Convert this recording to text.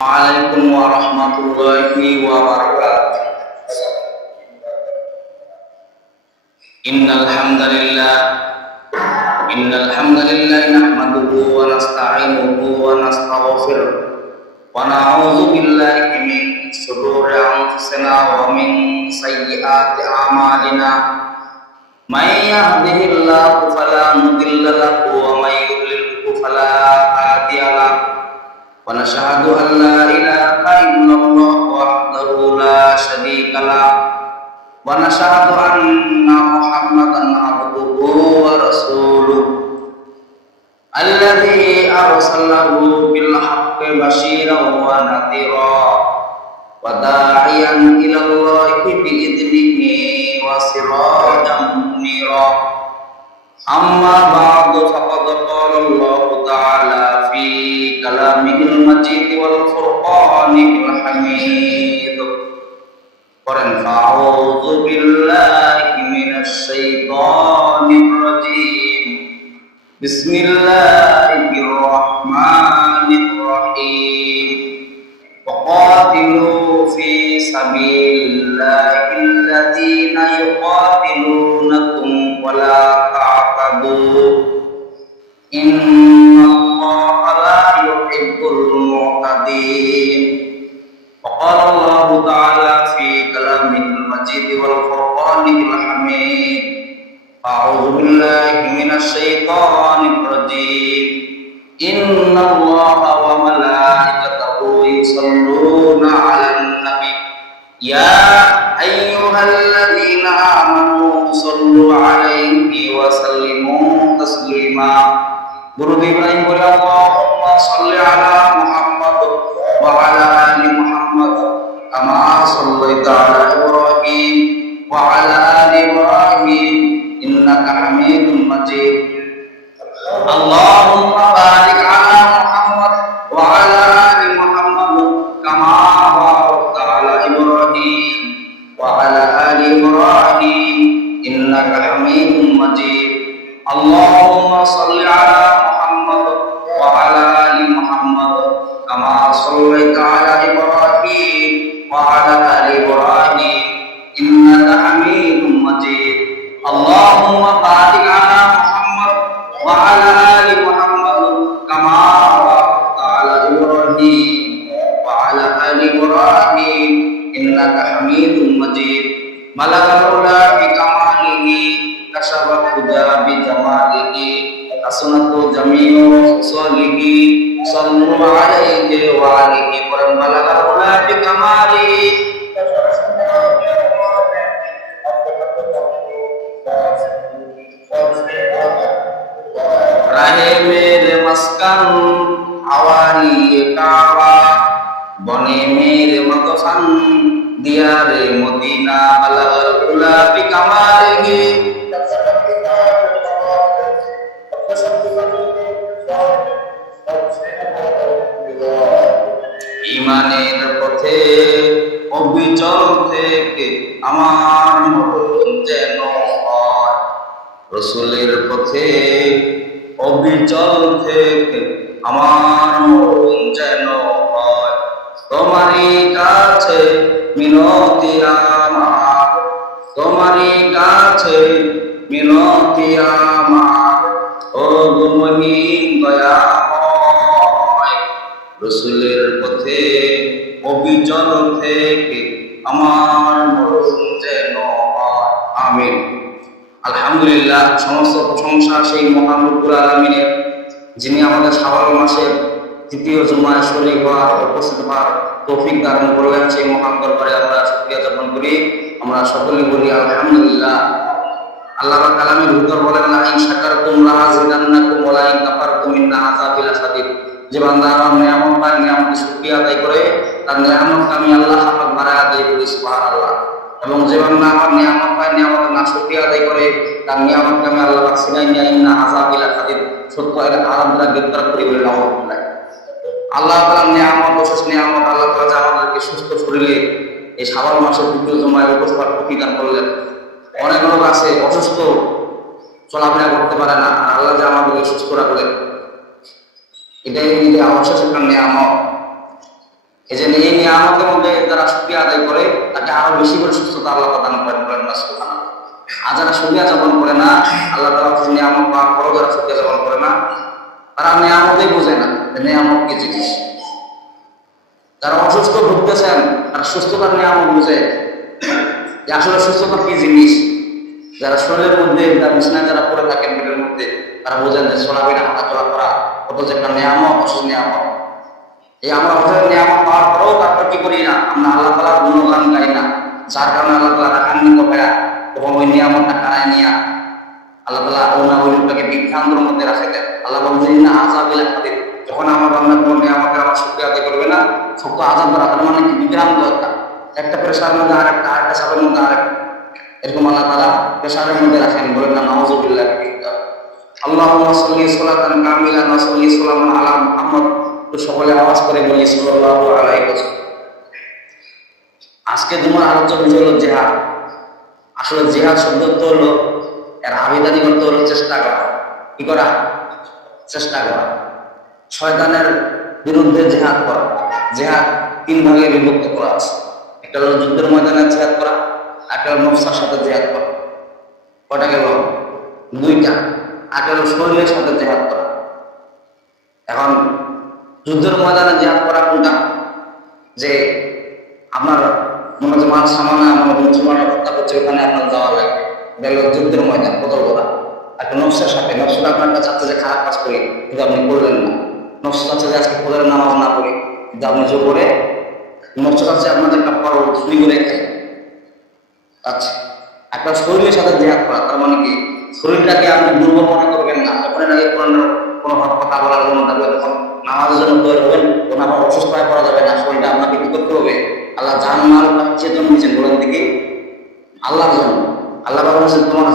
Waalaikum warahmatullahi wabarakatuh. Innal hamdalillah nahmaduhu wa nasta'inuhu wa nastaghfiruh wa na'udzu billahi min shururi anfusina wa min sayyiati a'malina. May yahdihillahu fala mudilla lahu wa may yudlilhu fala hadiya lahu. Wa nashhadu an la ilaha illallah wahdahu la syarika lahu wa nashhadu anna Muhammadan abduhu wa rasuluh alladzi arsalahu bil haqqi basyiran wa nadhira wa da'iyan ila Allahi bi idnihi wa sirajan munira. Amma ba'du, faqad qala Allah ta'ala fi kalamihil majid wal furqanil hamid. Qur'an fa'udzu billahi minasy syaithanir rajim. Bismillahirrahmanirrahim. Waqatilu fi sabilillahi alladziina yuqatilunakum wa la ta'tadu. Innallaha la yuhibbul mu'tadin. Waqala Allah ta'ala fi kalamihil majid wal furqanil hamid. A'udzu billahi minasy syaithanir rajim. Innallaha wa malaikatahu yusholluna 'alan nabi. Ya ayyuhalladzina amanu shollu 'alaihi wa sallimu taslima. Guru Ibrahim boleh Allahumma sholli 'ala Muhammad wa 'ala ali Muhammad kama shallaita 'ala Ibrahim wa 'ala ali Ibrahim innaka Hamidum Majid. Allahumma barik 'ala Muhammad wa 'ala ali Muhammad kama barakta 'ala Ibrahim wa 'ala ali Ibrahim innaka Hamidum Majid. Allahumma sholli 'ala Muhammad wa 'ala ali Muhammad kama shallaita 'ala Ibrahim wa 'ala ali Ibrahim innaka Hamidum Majid. Allahumma barik 'ala Muhammad wa 'ala ali Muhammad kama barakta 'ala Ibrahim wa 'ala ali Ibrahim innaka Hamidum Majid. Malakal ula bi kamalihi kasyabat huda bi jamalihi kasunatu jami'u solihi sallu 'alaihi wa alihi wa malakal ula bi kamalihi. Rahe mere maskan awali kawa bone mere makafan diyare Madinah balagul ula bi kamalihi. ইমানের পথে অবিচল থেকে আমার মরণ যেন হয়, রাসূলের পথে অবিচল থেকে আমার মরণ যেন হয়। তোমারই কাছে মিনতি আমার, তোমারই কাছে মিনতি আমার, ও মহিম দয়াময়। রাসূলের পথে অবিচল থেকে আমার মরণ যেন হয়। আমিন। আলহামদুলিল্লাহ, সমস্ত প্রশংসা সেই মহান রব্বুল আলামিনের, যিনি আমাদের শাওয়াল মাসের তৃতীয় জুমায় শরীক হওয়ার উপস্থিত হওয়ার তৌফিক দান করলেন। সেই মহান দরবারে আমরা শুকরিয়া জ্ঞাপন করি। আমরা সকলে বলি আলহামদুলিল্লাহ। আল্লাহ কালামের ভিতর বলেন, লা ইন শাকারতুম লাযিদান্নাকুম ওয়া লা ইন কাফারতুম ইন্না আযাবি লাশাদীদ। যে বান্দা আমার নিয়ামত পায়, নিয়ামতের শুকরিয়া আদায় করে, তার নিয়ামত আমি আল্লাহ পাক বাড়ায় আদায় করি, সুবহানাল্লাহ। এবং যে বান্দা আমার নিয়ামত পায়, নিয়ামতের না শুকরিয়া আদায় করে, তার নিয়ামতকে আমি আল্লাহ পাক সিনাই নিয়া ইন্না আযাবি লাশাদীদ, সত্য এর আযাব দ্বারা গ্রেফতার করি বলে নাউযুবিল্লাহ। আল্লাহ তাআলার নিয়ামত, বিশেষ নিয়ামত আল্লাহ তাআলা আমাদেরকে সুস্থ শরীরে এই শাওয়াল মাসের তৃতীয় জুমায় উপস্থিত প্রতিদান করলেন। অনেক লোক আছে অসুস্থ, চলাফেরা করতে পারে না, আর আল্লাহ যে আমাদেরকে সুস্থ রাখলেন, এটাই অবশেষ একটা নিয়ামত। এই জন্য এই নিয়ামতের মধ্যে যারা শুকরিয়া আদায় করে তাকে আরো বেশি করে সুস্থতা আল্লাহ প্রদান করেন না সুবহানাল্লাহ। আর যারা শুকরিয়া যাপন করে না, আল্লাহ তাআলা নিয়ামত পাওয়ার পরও যারা শুকরিয়া যাপন করে না, তারা নিয়ামতেই বোঝে না নিয়ামত কি জিনিস। যারা অসুস্থ ভুগতেছেন তারা সুস্থতার নিয়ামত বুঝে যে আসলে সুস্থতা কি জিনিস। যারা শরীরের মধ্যে বিছানায় যারা পড়ে থাকেন বেডের মধ্যে, তারা বোঝেন যে চলাফেরা হাঁটাচলা করা কত যে একটা নিয়ামত, অসুস্থ নিয়ামত। এই আমরা অসুস্থ নিয়ামত পাওয়ার পরেও তারপর কি করি না, আমরা আল্লাহ তাআলার গুণগান গাই না, যার কারণে আল্লাহ তাআলা রাগান্বিত হয়ে তখন ওই নিয়ামতটা কারায় নিয়ে আল্লাহ তাআলা ওই লোকটাকে বিভ্রান্তের মধ্যে রাখে দেন। আল্লাহ বলছেন না আযাবিল হাদিদ, যখন আমার বান্দা কোনো নিয়ামতের আমার শুকরিয়া আদায় করবে না, সত্য আযাব দ্বারা, তার মানে কি বিভ্রান্ত একটা প্রেশার মধ্যে আরেকটা, আরেকটা চাপের মধ্যে আরেকটা, এরকম আল্লাহ তাআলা প্রেশারের মধ্যে রাখেন। বলেন না নাউযুবিল্লাহ। আল্লাহুম্মা সাল্লি সালাতান কামিলান ওয়া সাল্লি সালামান আলা মুহাম্মদ। তো সকলে আওয়াজ করে বলি সাল্লাল্লাহু আলাইহি ওয়াসাল্লাম। আজকে তোমার আলোচ্য বিষয় হলো জিহাদ। আসলে জিহাদ শব্দ তো হলো, এর আবিধানিক অর্থ হলো চেষ্টা করা। কি করা? চেষ্টা করা। শয়তানের বিরুদ্ধে জিহাদ করা। জিহাদ তিন ভাগে বিভক্ত করা আছে। একটা হলো যুদ্ধের ময়দানে জিহাদ করা, একটা হলো নফসের সাথে জিহাদ করা। কয়টা গেল? দুইটা। একটা হলো শরীরের সাথে জিহাদ করা। এখন যুদ্ধের ময়দানে জিহাদ করা কোনটা? যে আপনার মনে হচ্ছে মান সামান্য আমার মুসলমান হত্যা করছে, ওখানে আপনার যাওয়া লাগবে, এটা হলো যুদ্ধের ময়দান, কোথাও করা। একটা নফসের সাথে, নফসটা আপনার কাছে চাচ্ছে যে খারাপ কাজ করি, কিন্তু আপনি করলেন না। নফস চাচ্ছে যে আজকে ফজরের নামাজ না করি, কিন্তু আপনি জোর করে নফস চাচ্ছে আপনাদের একটা পর চুরি করে খাই। আচ্ছা, একটা শরীরের সাথে জিহাদ করা, তার মানে কি শরীরটাকে আপনি দুর্বল মনে করবেন না। যখন আগে কোনো কথা বলার জন্য থাকবে, তখন নামাজের জন্য তৈরি হবেন, তখন আবার অসুস্থ হয়ে পড়া যাবে না। শরীরটা আপনাকে কি করতে হবে? আল্লাহ জান মাল কিসের জন্য দিয়েছেন বলেন দিকে? আল্লাহর জন্য। আল্লাহ বলেছেন তোমার